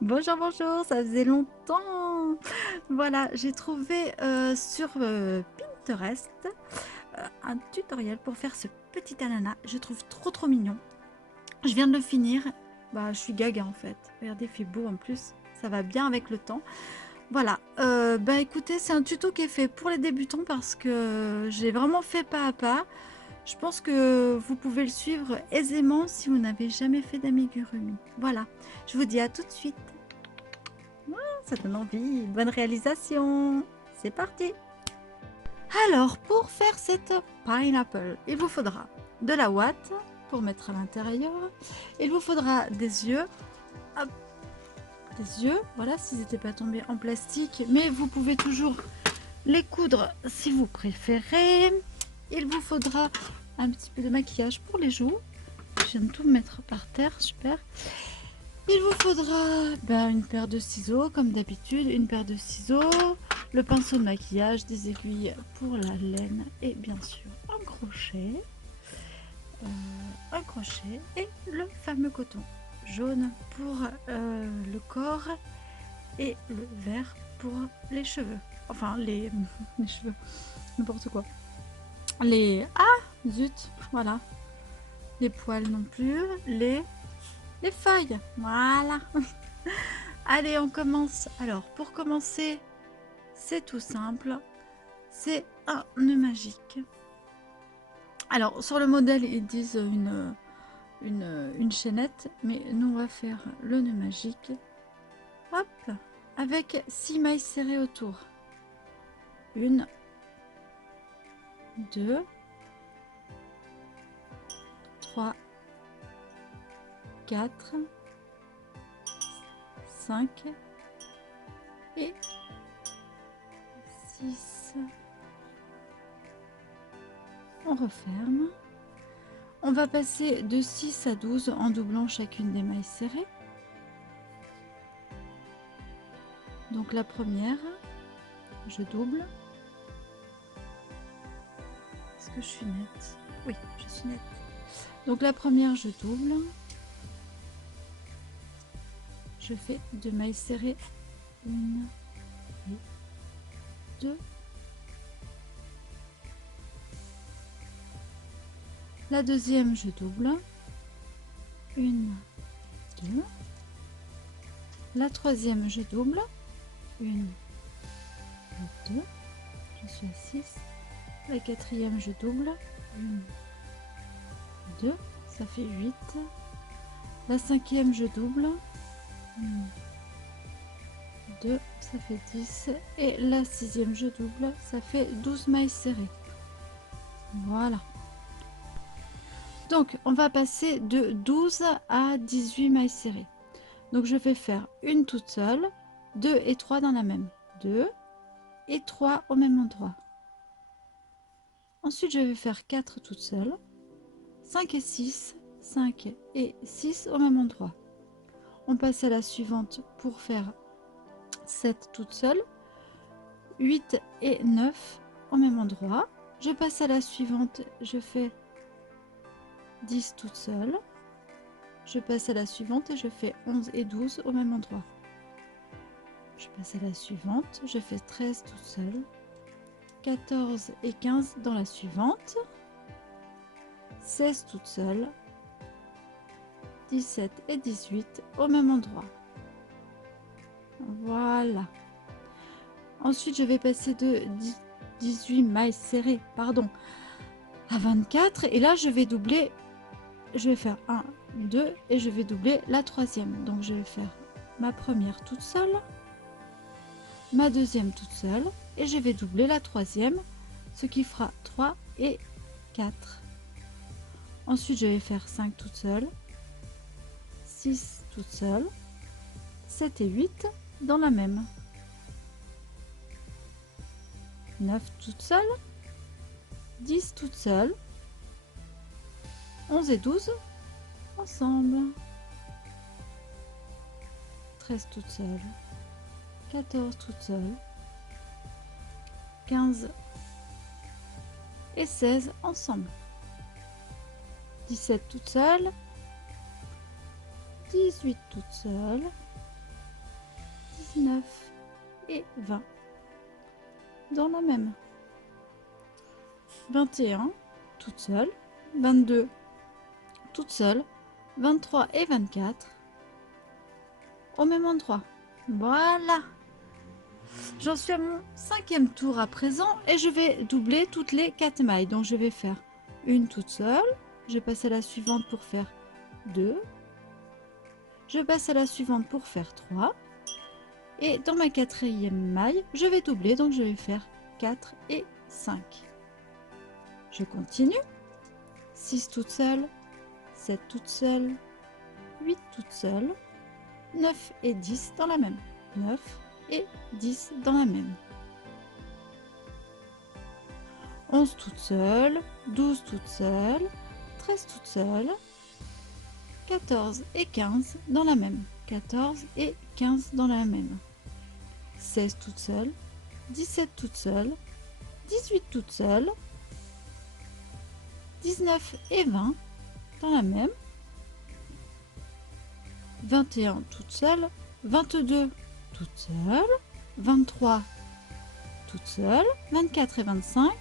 Bonjour, bonjour, ça faisait longtemps. Voilà, j'ai trouvé sur Pinterest un tutoriel pour faire ce petit ananas. Je trouve trop mignon. Je viens de le finir. Bah, je suis gaga en fait. Regardez, il fait beau en plus. Ça va bien avec le temps. Voilà. Bah écoutez, c'est un tuto qui est fait pour les débutants parce que j'ai vraiment fait pas à pas. Je pense que vous pouvez le suivre aisément si vous n'avez jamais fait d'amigurumi. Voilà. Je vous dis à tout de suite. Ça donne envie. Bonne réalisation. C'est parti. Alors, pour faire cette pineapple, il vous faudra de la ouate pour mettre à l'intérieur. Il vous faudra des œufs. Hop, des œufs, voilà, s'ils n'étaient pas tombés en plastique. Mais vous pouvez toujours les coudre si vous préférez. Il vous faudra un petit peu de maquillage pour les joues. Je viens de tout mettre par terre, super. Il vous faudra une paire de ciseaux, comme d'habitude, une paire de ciseaux, le pinceau de maquillage, des aiguilles pour la laine et bien sûr un crochet et le fameux coton jaune pour le corps et le vert pour les cheveux. Enfin, les cheveux, n'importe quoi. Ah, zut, voilà. Les poils non plus, les feuilles, voilà. Allez, on commence. Alors, pour commencer, c'est tout simple. C'est un nœud magique. Alors, sur le modèle, ils disent une chaînette, mais nous, on va faire le nœud magique. Hop, avec 6 mailles serrées autour. 1, 2, 3, 4, 5 et 6. On referme. On va passer de 6 à 12 en doublant chacune des mailles serrées. Donc la première, je double. Est-ce que je suis nette? Oui, je suis nette. Donc la première, je double. Je fais 2 mailles serrées. 1 et 2. La deuxième, je double. 1, 2. La troisième, je double. 1 et 2. Je suis à 6. La quatrième, je double. 1, 2. Ça fait 8. La cinquième, je double. 1, 2. Ça fait 10. Et la sixième, je double. Ça fait 12 mailles serrées. Voilà. Donc, on va passer de 12 à 18 mailles serrées. Donc, je vais faire une toute seule, 2 et 3 dans la même. 2 et 3 au même endroit. Ensuite, je vais faire 4 toutes seules, 5 et 6, 5 et 6 au même endroit. On passe à la suivante pour faire 7 toutes seules, 8 et 9 au même endroit. Je passe à la suivante, je fais 10 toutes seules. Je passe à la suivante et je fais 11 et 12 au même endroit. Je passe à la suivante, je fais 13 toute seule, 14 et 15 dans la suivante, 16 toute seule, 17 et 18 au même endroit. Voilà. Ensuite, je vais passer de 18 mailles serrées, pardon, à 24 et là je vais doubler, je vais faire 1, 2 et je vais doubler la troisième. Donc je vais faire ma première toute seule, ma deuxième toute seule et je vais doubler la troisième, ce qui fera 3 et 4. Ensuite, je vais faire 5 toute seule, 6 toute seule, 7 et 8 dans la même, 9 toute seule, 10 toute seule, 11 et 12 ensemble, 13 toute seule, 14 toute seule, 15 et 16 ensemble, 17 toute seule, 18 toute seule, 19 et 20 dans la même, 21 toute seule, 22 toute seule, 23 et 24 au même endroit. Voilà, j'en suis à mon 5e tour à présent et je vais doubler toutes les 4 mailles. Donc je vais faire une toute seule, je passe à la suivante pour faire 2, je passe à la suivante pour faire 3 et dans ma 4e maille je vais doubler, donc je vais faire 4 et 5. Je continue, 6 toute seule, 7 toute seule, 8 toute seule, 9 et 10 dans la même, 9 et 10 dans la même, 11 toute seule, 12 toute seule, 13 toute seule, 14 et 15 dans la même, 14 et 15 dans la même, 16 toute seule, 17 toute seule, 18 toute seule, 19 et 20 dans la même, 21 toute seule, 22 toute seule, 23 toute seule, 24 et 25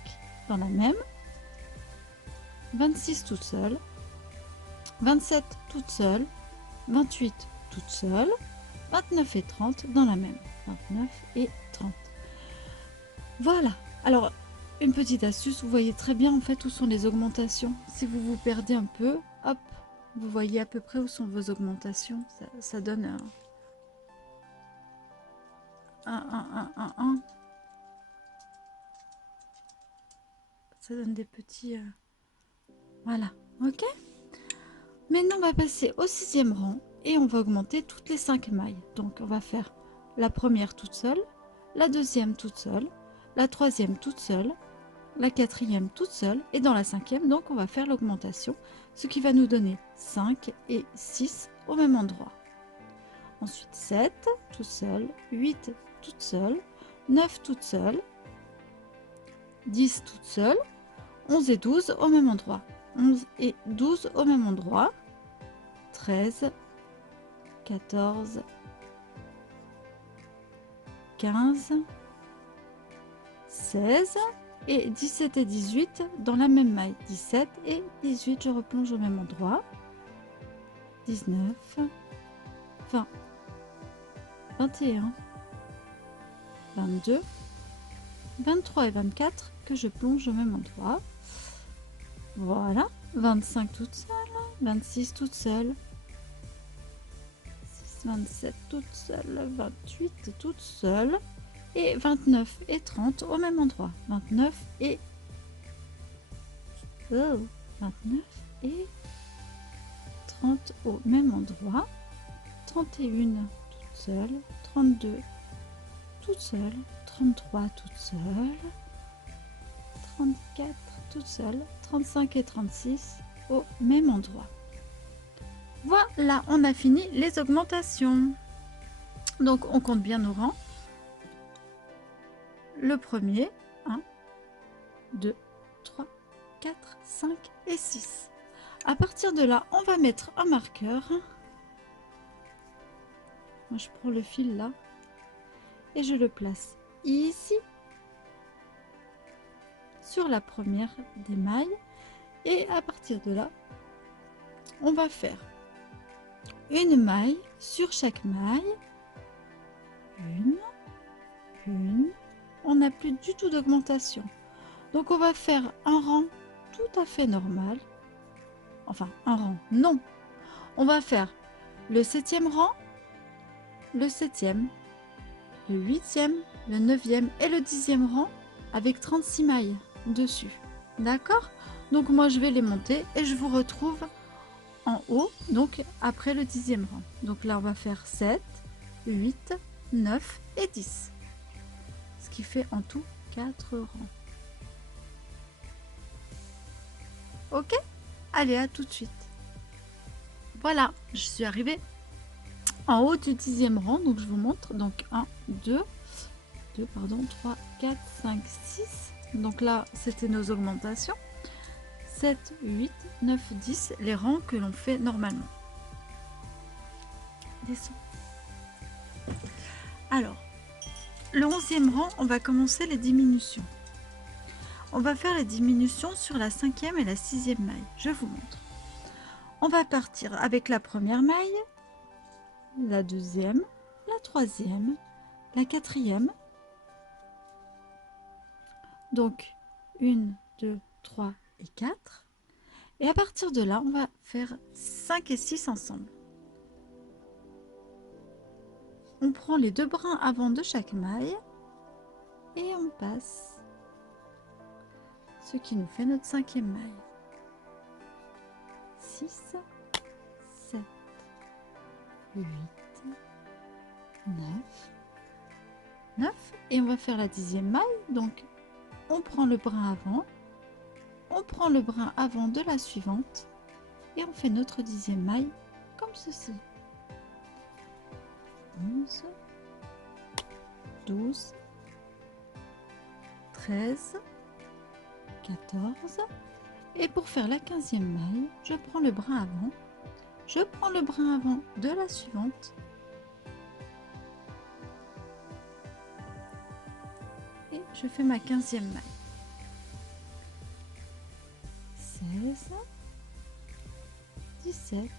dans la même, 26 toute seule, 27 toute seule, 28 toute seule, 29 et 30 dans la même, 29 et 30. Voilà, alors une petite astuce, vous voyez très bien en fait où sont les augmentations. Si vous vous perdez un peu, hop, vous voyez à peu près où sont vos augmentations. Ça donne un. Ça donne des petits... Voilà, ok. Maintenant, on va passer au 6e rang et on va augmenter toutes les 5 mailles. Donc, on va faire la première toute seule, la deuxième toute seule, la troisième toute seule, la quatrième toute seule et dans la 5e, donc on va faire l'augmentation, ce qui va nous donner 5 et 6 au même endroit. Ensuite 7 toute seule, 8 toute seule, 9 toute seule, 10 toute seule, 11 et 12 au même endroit, 11 et 12 au même endroit, 13, 14, 15, 16 et 17 et 18 dans la même maille, 17 et 18 je replonge au même endroit, 19, 20, 21, 22, 23 et 24 que je plonge au même endroit. Voilà, 25 toute seule, 26 toute seule, 27 toute seule, 28 toute seule et 29 et 30 au même endroit. 29 et 30 au même endroit. 31 toute seule, 32 toute seule, 33 toute seule, 34 toute seule, 35 et 36 au même endroit. Voilà, on a fini les augmentations. Donc on compte bien nos rangs. Le premier, 1, 2, 3, 4, 5 et 6. À partir de là, on va mettre un marqueur. Moi, je prends le fil là et je le place ici sur la première des mailles. Et à partir de là, on va faire une maille sur chaque maille. Une. On n'a plus du tout d'augmentation. Donc on va faire un rang tout à fait normal. Enfin, un rang, non. On va faire le 7e rang, le 7e, le 8e, le 9e et le 10e rang avec 36 mailles dessus. D'accord? Donc moi je vais les monter et je vous retrouve en haut, donc après le 10e rang. Donc là on va faire 7, 8, 9 et 10. Ce qui fait en tout 4 rangs. Ok? Allez, à tout de suite. Voilà, je suis arrivée en haut du 10e rang, donc je vous montre. Donc 1, 2, 3, 4, 5, 6. Donc là, c'était nos augmentations. 7, 8, 9, 10, les rangs que l'on fait normalement. descends. Alors, le 11e rang, on va commencer les diminutions. On va faire les diminutions sur la 5e et la 6e maille. Je vous montre. On va partir avec la première maille, la 2e, la 3e, la 4e. Donc, 1, 2, 3 et 4. Et à partir de là, on va faire 5 et 6 ensemble. On prend les 2 brins avant de chaque maille et on passe, ce qui nous fait notre 5e maille. 6, 7, 8, 9 et on va faire la 10e maille. Donc on prend le brin avant, on prend le brin avant de la suivante et on fait notre 10e maille comme ceci. 11, 12, 13, 14 et pour faire la 15e maille, je prends le brin avant, je prends le brin avant de la suivante et je fais ma 15e maille. 16, 17,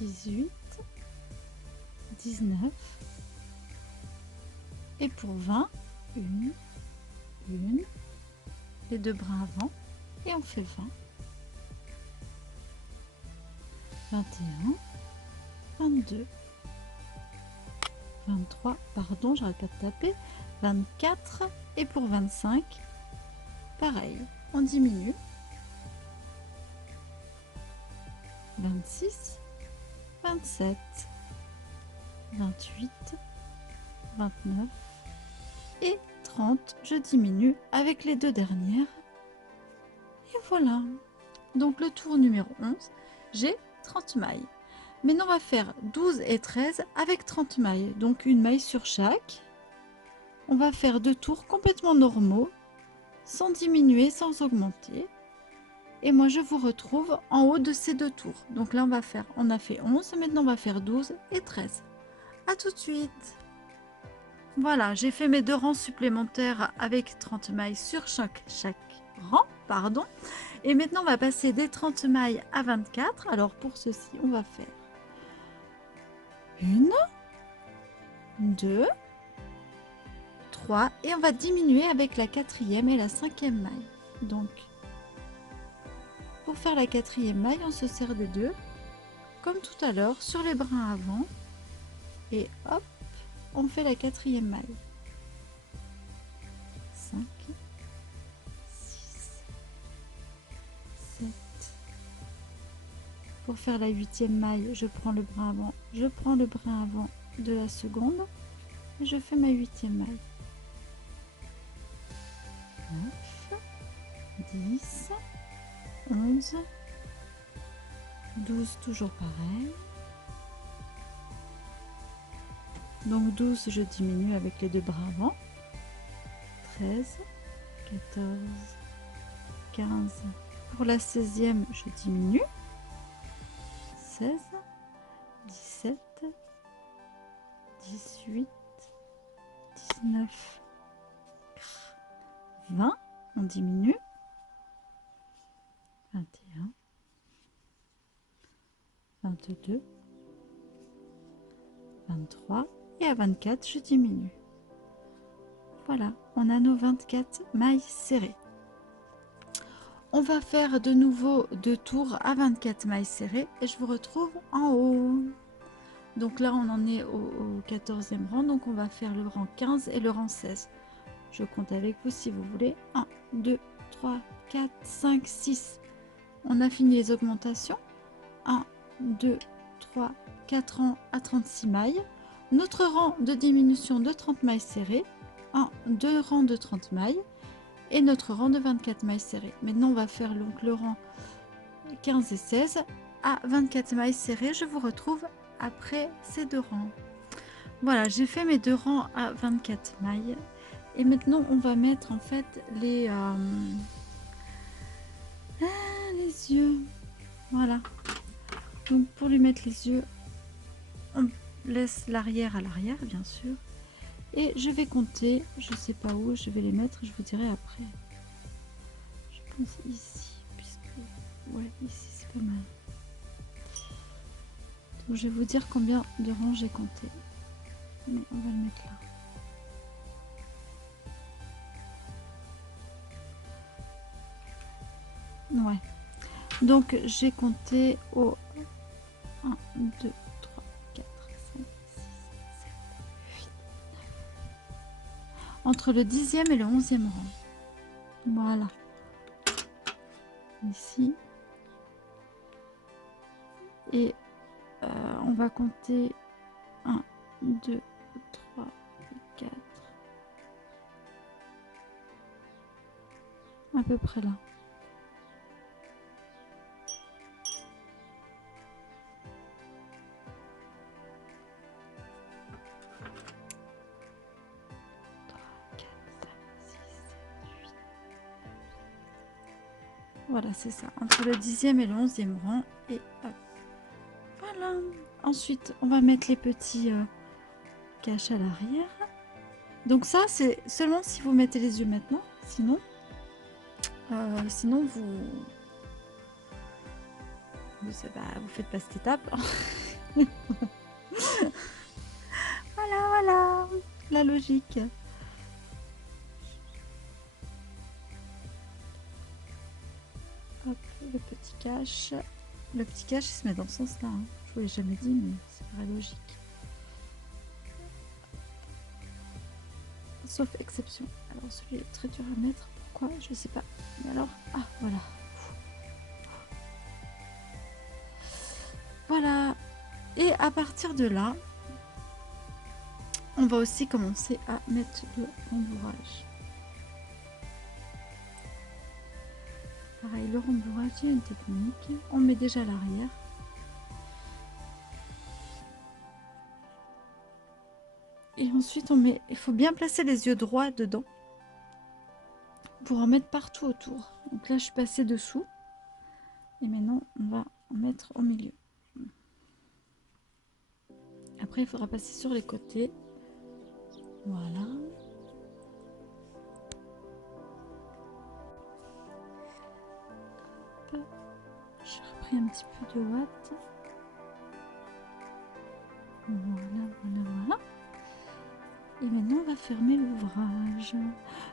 18, 19 et pour 20, une, les 2 brins avant et on fait 20, 21, 22, 23, pardon, j'arrête pas de taper, 24 et pour 25, pareil, on diminue, 26, 27, 28, 29 et 30, je diminue avec les 2 dernières et voilà. Donc le tour numéro 11, j'ai 30 mailles. Maintenant on va faire 12 et 13 avec 30 mailles, donc une maille sur chaque. On va faire 2 tours complètement normaux, sans diminuer, sans augmenter. Et moi je vous retrouve en haut de ces 2 tours. Donc là on a fait 11, maintenant on va faire 12 et 13. À tout de suite. Voilà, j'ai fait mes 2 rangs supplémentaires avec 30 mailles sur chaque rang, pardon. Et maintenant, on va passer des 30 mailles à 24. Alors, pour ceci, on va faire 1, 2, 3 et on va diminuer avec la 4e et la 5e maille. Donc, pour faire la 4e maille, on se sert des 2, comme tout à l'heure, sur les brins avant. Et hop, on fait la 4e maille. 5, 6, 7. Pour faire la 8e maille, je prends le brin avant, je prends le brin avant de la seconde et je fais ma 8e maille. 9, 10, 11, 12, toujours pareil. Donc 12, je diminue avec les 2 bras avant. 13, 14, 15. Pour la 16e, je diminue. 16, 17, 18, 19, 20. On diminue. 21, 22, 23. Et à 24, je diminue. Voilà, on a nos 24 mailles serrées. On va faire de nouveau 2 tours à 24 mailles serrées et je vous retrouve en haut. Donc là, on en est au 14e rang, donc on va faire le rang 15 et le rang 16. Je compte avec vous si vous voulez. 1, 2, 3, 4, 5, 6. On a fini les augmentations. 1, 2, 3, 4 rangs à 36 mailles. Notre rang de diminution de 30 mailles serrées, 1, 2 rangs de 30 mailles et notre rang de 24 mailles serrées. Maintenant, on va faire donc le rang 15 et 16 à 24 mailles serrées. Je vous retrouve après ces 2 rangs. Voilà, j'ai fait mes 2 rangs à 24 mailles et maintenant, on va mettre en fait les yeux. Voilà. Donc, pour lui mettre les yeux, on laisse l'arrière à l'arrière, bien sûr. Et je vais compter, je sais pas où, je vais les mettre, je vous dirai après. Je pense ici, puisque... Ouais, ici c'est pas mal. Donc je vais vous dire combien de rangs j'ai compté. Mais on va le mettre là. Ouais. Donc j'ai compté au 1, 2, 3, 4, 5, 6, 7, 8, 9. Entre le 10e et le 11e rang. Voilà. Ici. Et on va compter 1, 2, 3, 4. À peu près là. Voilà, c'est ça. Entre le 10e et le 11e rang. Et hop. Voilà. Ensuite, on va mettre les petits caches à l'arrière. Donc ça, c'est seulement si vous mettez les yeux maintenant. Sinon vous faites pas cette étape. Voilà, la logique. Hop, le petit cache. Le petit cache, il se met dans ce sens-là. Hein. Je vous l'ai jamais dit, mais c'est vrai logique. Sauf exception. Alors celui est très dur à mettre. Pourquoi? Je sais pas. Mais alors, ah voilà. Voilà. Et à partir de là, on va aussi commencer à mettre le rembourrage. Pareil, le rembourrage, il y a une technique. On met déjà à l'arrière. Et ensuite, on met. Il faut bien placer les yeux droits dedans pour en mettre partout autour. Donc là, je suis passée dessous. Et maintenant, on va en mettre au milieu. Après, il faudra passer sur les côtés. Voilà. J'ai repris un petit peu de ouate. Voilà. Et maintenant, on va fermer l'ouvrage.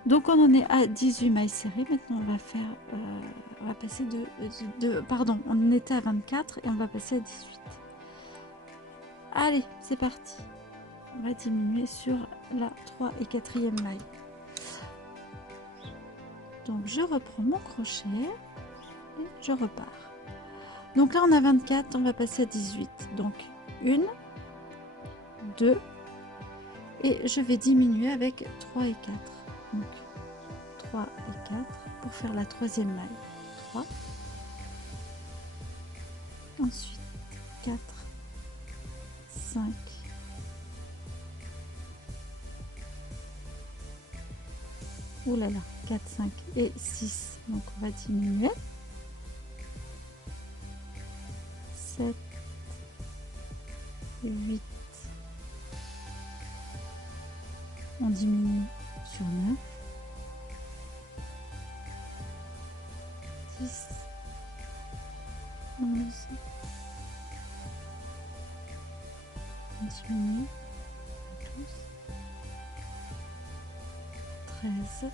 Donc, on en est à 18 mailles serrées. Maintenant, on va faire... on va passer pardon, on était à 24 et on va passer à 18. Allez, c'est parti. On va diminuer sur la 3 et 4e maille. Donc, je reprends mon crochet et je repars. Donc là, on a 24, on va passer à 18. Donc, 1, 2, et je vais diminuer avec 3 et 4. Donc, 3 et 4 pour faire la 3e maille. 3. Ensuite, 4, 5. Ouh là là, 4, 5 et 6. Donc, on va diminuer. 7, 8. On diminue sur 9. 10, 11. On diminue. 12. 13.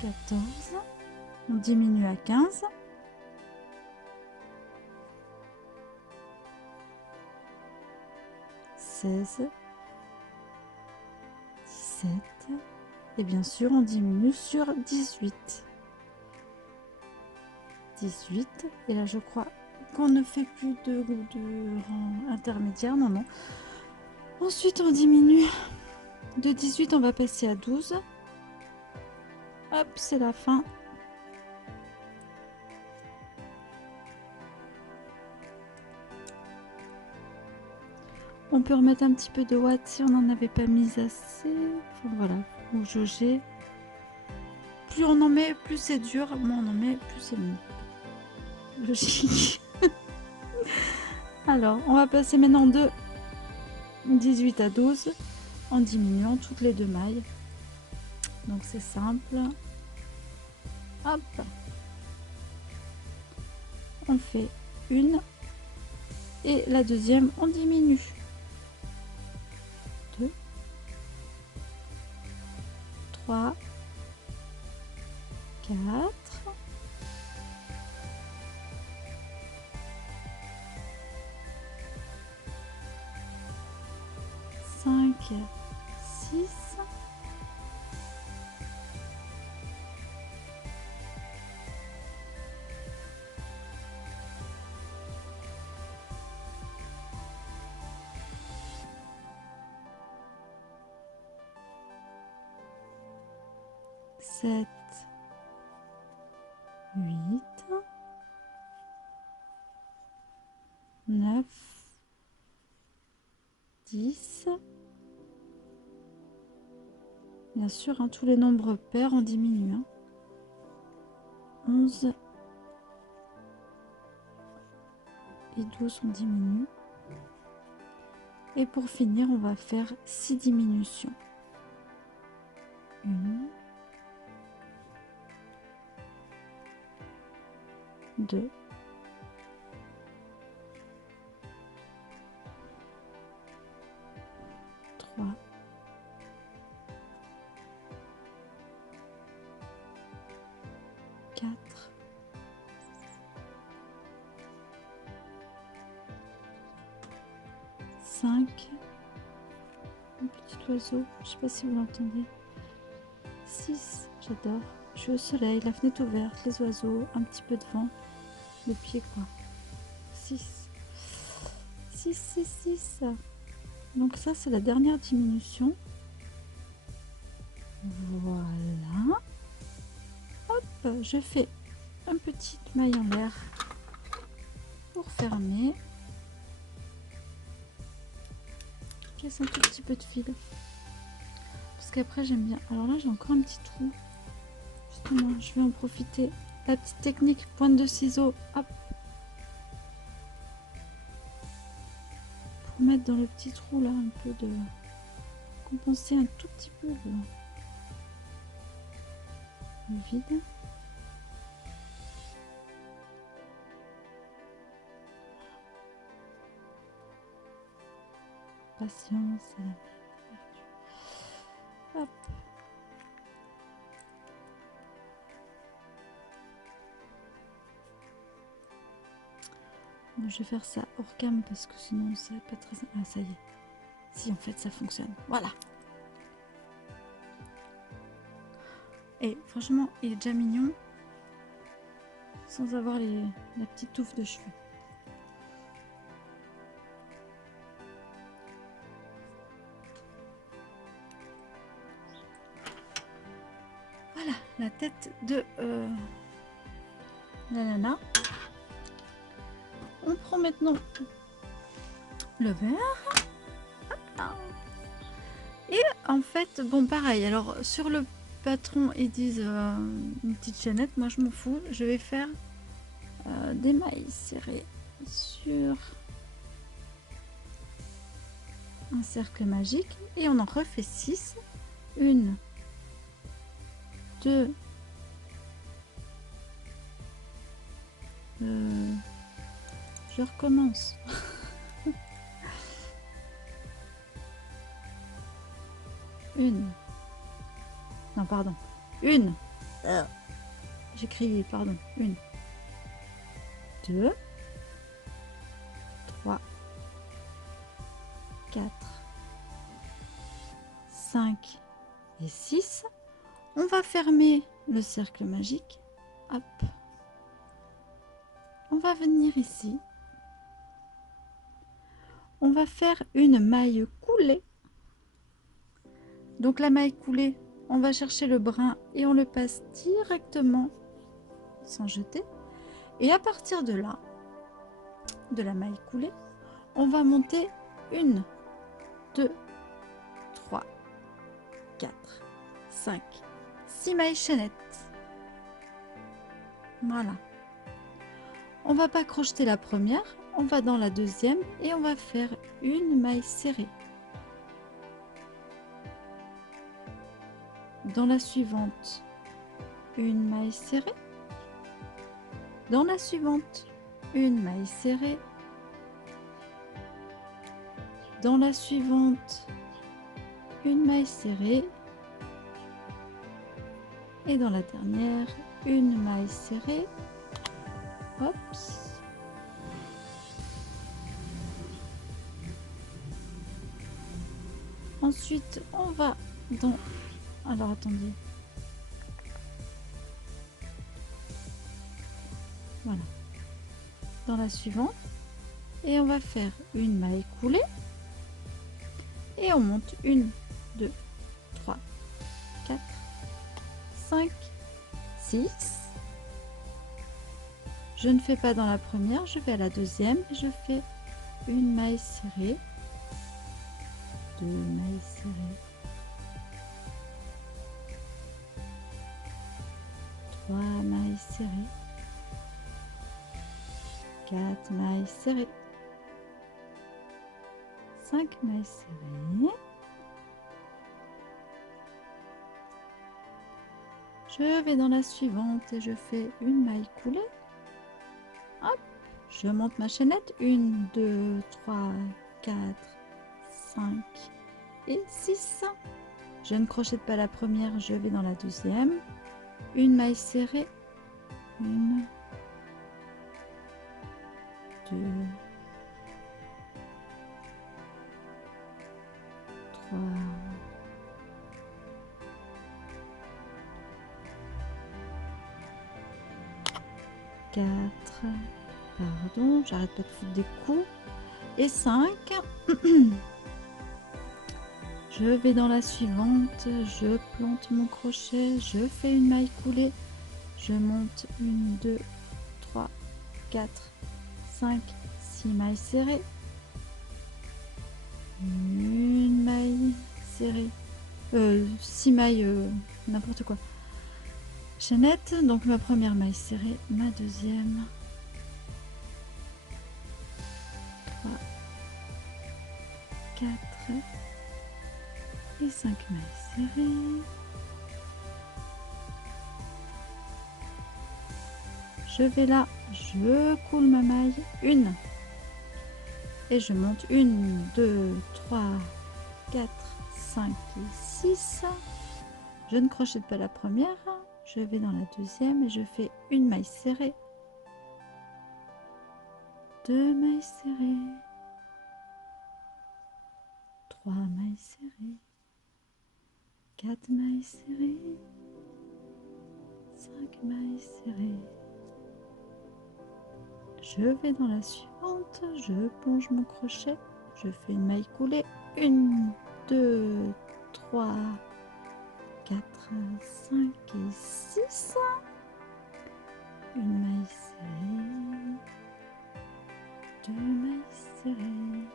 14. On diminue à 15. 16. 17. Et bien sûr, on diminue sur 18. 18. Et là, je crois qu'on ne fait plus de rang intermédiaire. Non. Ensuite, on diminue. De 18, on va passer à 12. Hop, c'est la fin. On peut remettre un petit peu de ouate si on n'en avait pas mis assez. Enfin, voilà, faut jauger. Plus on en met, plus c'est dur. Moins on en met, plus c'est mieux. Logique. Alors, on va passer maintenant de 18 à 12 en diminuant toutes les deux mailles. Donc c'est simple. Hop. On fait une et la deuxième on diminue. 2, 3, 4, 5, 6, 7, 8, 9, 10. Bien sûr, hein, tous les nombres pairs on diminue. 11 et 12 on diminue. Et pour finir, on va faire 6 diminutions. 1, 2, 3, 4, 5, un petit oiseau, je sais pas si vous l'entendez. 6, j'adore. Je suis au soleil, la fenêtre ouverte, les oiseaux, un petit peu de vent, le pied quoi. 6, 6, 6, 6. Donc ça c'est la dernière diminution. Voilà. Hop, je fais une petite maille en l'air pour fermer. Je laisse un tout petit peu de fil. Parce qu'après j'aime bien. Alors là j'ai encore un petit trou. Justement, je vais en profiter. La petite technique pointe de ciseau. Hop. Pour mettre dans le petit trou là un peu de... compenser un tout petit peu le vide. Patience. Hop. Bon, je vais faire ça hors cam parce que sinon c'est pas très... Ah ça y est. Si en fait ça fonctionne. Voilà. Et franchement il est déjà mignon. Sans avoir la petite touffe de cheveux. Voilà la tête de la nana. On prend maintenant le verre. Et en fait, bon pareil, alors sur le patron ils disent une petite chaînette, moi je m'en fous. Je vais faire des mailles serrées sur un cercle magique et on en refait 6. 1, 2, je recommence. Une. Non, pardon. Une. J'ai crié, pardon. 1, 2, 3, 4, 5 et 6. On va fermer le cercle magique. Hop. On va venir ici. On va faire une maille coulée. Donc la maille coulée, on va chercher le brin et on le passe directement sans jeter. Et à partir de là, de la maille coulée, on va monter 1, 2, 3, 4, 5, 6 mailles chaînettes. Voilà. On va pas crocheter la première, on va dans la deuxième et on va faire une maille serrée. Dans la suivante, une maille serrée. Dans la suivante, une maille serrée. Dans la suivante, une maille serrée. Et dans la dernière, une maille serrée. Hop. Ensuite, on va dans... Alors, attendez. Voilà. Dans la suivante. Et on va faire une maille coulée. Et on monte 1, 2, 3, 4, 5, 6. Je ne fais pas dans la première, je vais à la deuxième. Je fais une maille serrée. 2 mailles serrées. 3 mailles serrées. 4 mailles serrées. 5 mailles serrées. Je vais dans la suivante et je fais une maille coulée. Hop, je monte ma chaînette. 1, 2, 3, 4, 5 et 6. Je ne crochète pas la première, je vais dans la deuxième. Une maille serrée. 1, 2, 3, 4, pardon, j'arrête pas de foutre des coups, et 5. Je vais dans la suivante, je plante mon crochet, je fais une maille coulée, je monte 1, 2, 3, 4, 5, 6 mailles serrées, une maille serrée, 6 mailles, n'importe quoi. Chaînette, donc ma première maille serrée, ma deuxième, 3, 4 et 5 mailles serrées. Je vais là, je coule ma maille, 1 et je monte 1, 2, 3, 4, 5 et 6. Je ne crochète pas la première, je vais dans la deuxième et je fais une maille serrée, 2 mailles serrées, 3 mailles serrées, 4 mailles serrées, 5 mailles serrées. Je vais dans la suivante, je plonge mon crochet, je fais une maille coulée, 1, 2, 3, 4, 5 et 6. Une maille serrée, 2 mailles serrées,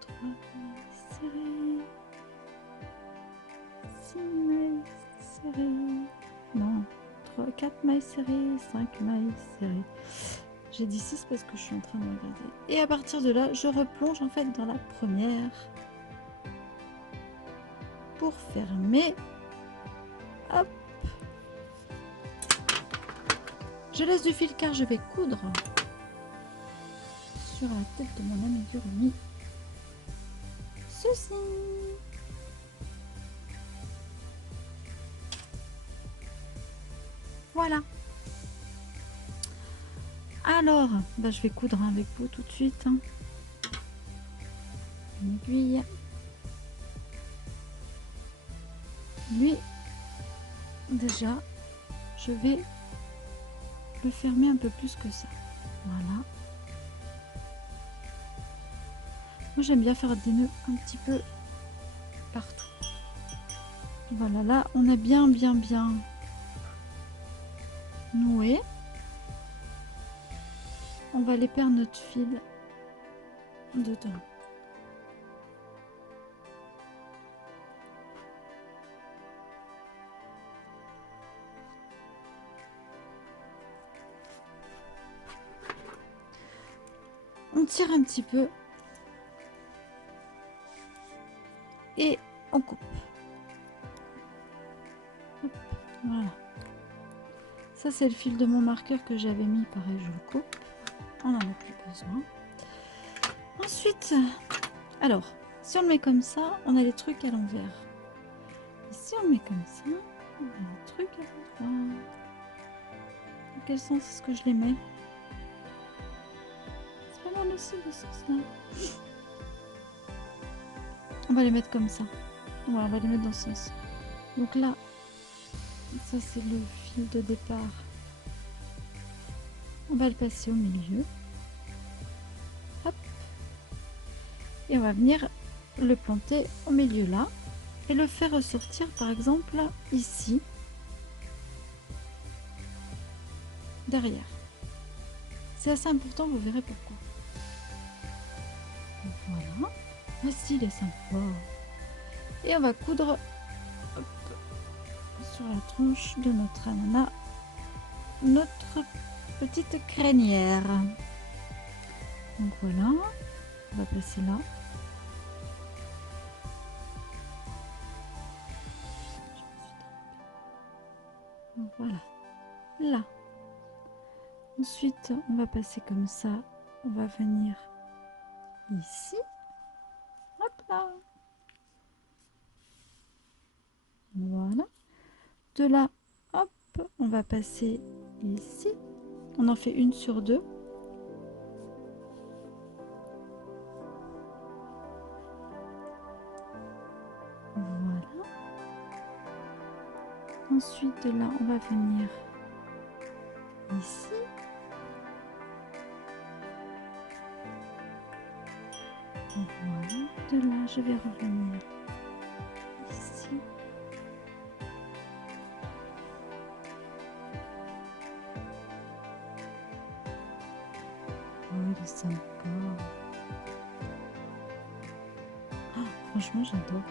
3 mailles serrées, 6 mailles serrées, non, 3, 4 mailles serrées, 5 mailles serrées. J'ai dit 6 parce que je suis en train de regarder. Et à partir de là, je replonge en fait dans la première pour fermer. Hop. Je laisse du fil car je vais coudre sur la tête de mon amigurumi ceci. Voilà. Alors, bah, je vais coudre avec vous tout de suite. Une aiguille. Lui, déjà, je vais le fermer un peu plus que ça. Voilà. Moi, j'aime bien faire des nœuds un petit peu partout. Voilà, là, on a bien noué. On va aller perdre notre fil dedans. tire un petit peu et on coupe. Hop, voilà. Ça, c'est le fil de mon marqueur que j'avais mis. Pareil, je le coupe. On n'en a plus besoin. Ensuite, alors, si on le met comme ça, on a les trucs à l'envers. Et si on le met comme ça, on a les trucs à l'endroit. Dans quel sens est-ce que je les mets? C'est pas mal aussi de ce sens-là. On va les mettre comme ça. Voilà, on va les mettre dans ce sens. Donc là, ça c'est le fil de départ. On va le passer au milieu. Hop. Et on va venir le planter au milieu là. Et le faire ressortir par exemple ici. Derrière. C'est assez important, vous verrez pourquoi. Voilà. Voici les sympa. Et on va coudre hop, sur la tronche de notre ananas notre petite crinière. Donc voilà, on va placer là. Donc voilà, là. Ensuite, on va passer comme ça. On va venir ici. Hop là. Voilà. De là, hop, on va passer ici. On en fait une sur deux. Voilà. Ensuite, de là, on va venir ici. Voilà. De là, je vais revenir ici. Oh, il est sympa. Oh, franchement, j'adore.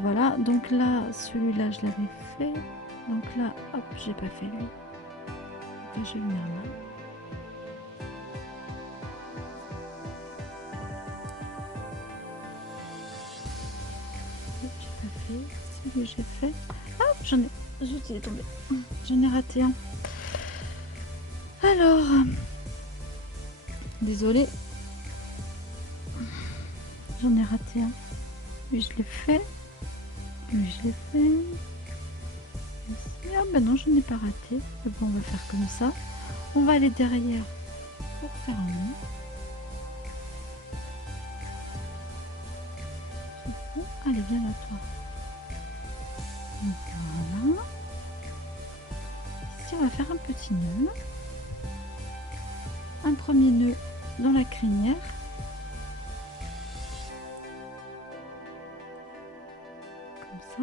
Voilà, donc là, celui-là, je l'avais fait. Donc là, hop, j'ai pas fait lui. Donc là, je vais venir là. Hop, j'ai pas fait. Celui que j'ai fait. Ah, j'en ai. Zut, il est tombé. J'en ai raté un. Alors, désolée. J'en ai raté un. Lui, je l'ai fait. Lui, je l'ai fait. Ici. Ah, ben non, je n'ai pas raté. Mais bon, on va faire comme ça. On va aller derrière pour faire un nœud. Allez, viens là, toi. Voilà. Ici, on va faire un petit nœud. Un premier nœud dans la crinière. Comme ça.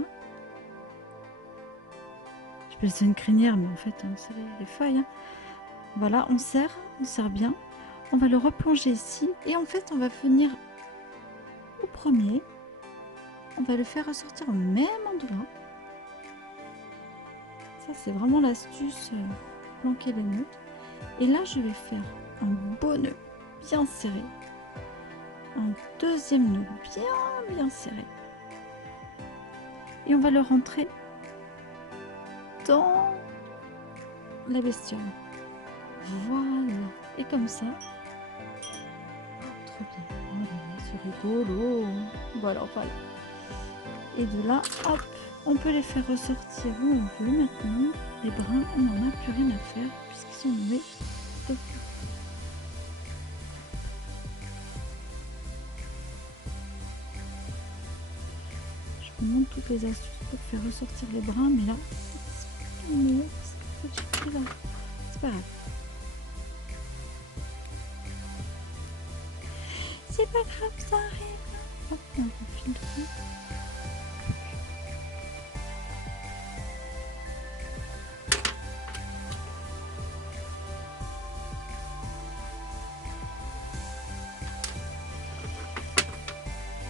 Je peux laisser une crinière, mais en fait, hein, c'est les feuilles. Hein. Voilà, on serre bien. On va le replonger ici. Et en fait, on va venir au premier. On va le faire ressortir au même endroit. Ça, c'est vraiment l'astuce, planquer les nœuds. Et là, je vais faire un beau nœud bien serré. Un deuxième nœud bien serré. Et on va le rentrer dans la bestiole. Voilà. Et comme ça. Oh, trop bien. Oh là là, c'est rigolo. Voilà. Et de là, hop, on peut les faire ressortir où on veut maintenant. Les brins, on n'en a plus rien à faire puisqu'ils sont nommés de feu. Je vous montre toutes les astuces pour faire ressortir les brins, mais là, c'est pas le meilleur parce qu'en fait, j'ai pris là. C'est pas grave. C'est pas grave, ça arrive. Hop, on refile tout.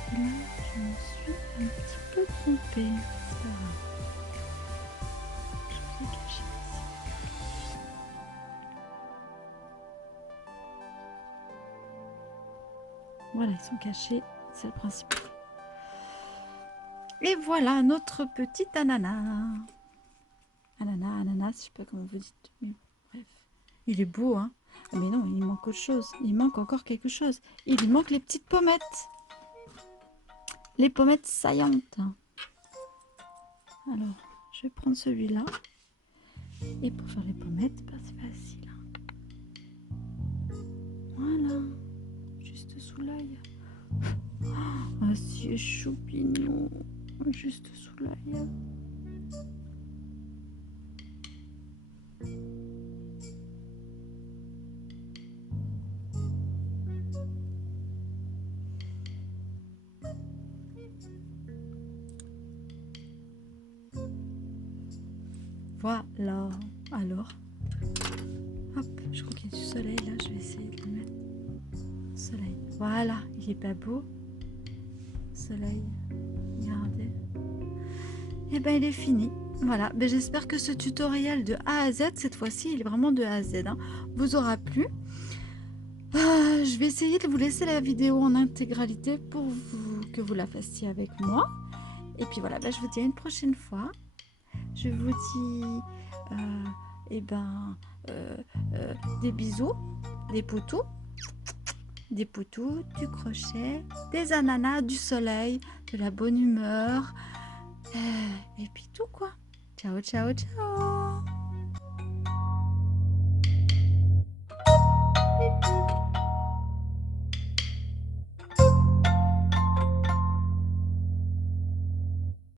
Et là, je me suis un petit peu trompée. C'est pas grave. Je vous ai caché ici. Voilà, ils sont cachés, c'est le principal. Et voilà notre petit ananas. Ananas, je sais pas comment vous dites, mais bref. Il est beau, hein. Ah, mais non, il manque autre chose. Il manque encore quelque chose. Il lui manque les petites pommettes. Les pommettes saillantes. Alors, je vais prendre celui-là. Et pour faire les pommettes, bah, c'est facile. Voilà. Juste sous l'œil. Ah, c'est choupignon. Juste sous l'œil. Voilà. Alors, hop, je crois qu'il y a du soleil là. Je vais essayer de le mettre. Soleil. Voilà, il est pas beau. Soleil. Regardez. Et ben il est fini. Voilà, ben, j'espère que ce tutoriel de A à Z, cette fois-ci, il est vraiment de A à Z, hein, vous aura plu. Je vais essayer de vous laisser la vidéo en intégralité pour que vous la fassiez avec moi. Et puis voilà, ben, je vous dis à une prochaine fois. Je vous dis des bisous, des poutous, du crochet, des ananas, du soleil, de la bonne humeur. Et puis tout quoi. Ciao, ciao, ciao.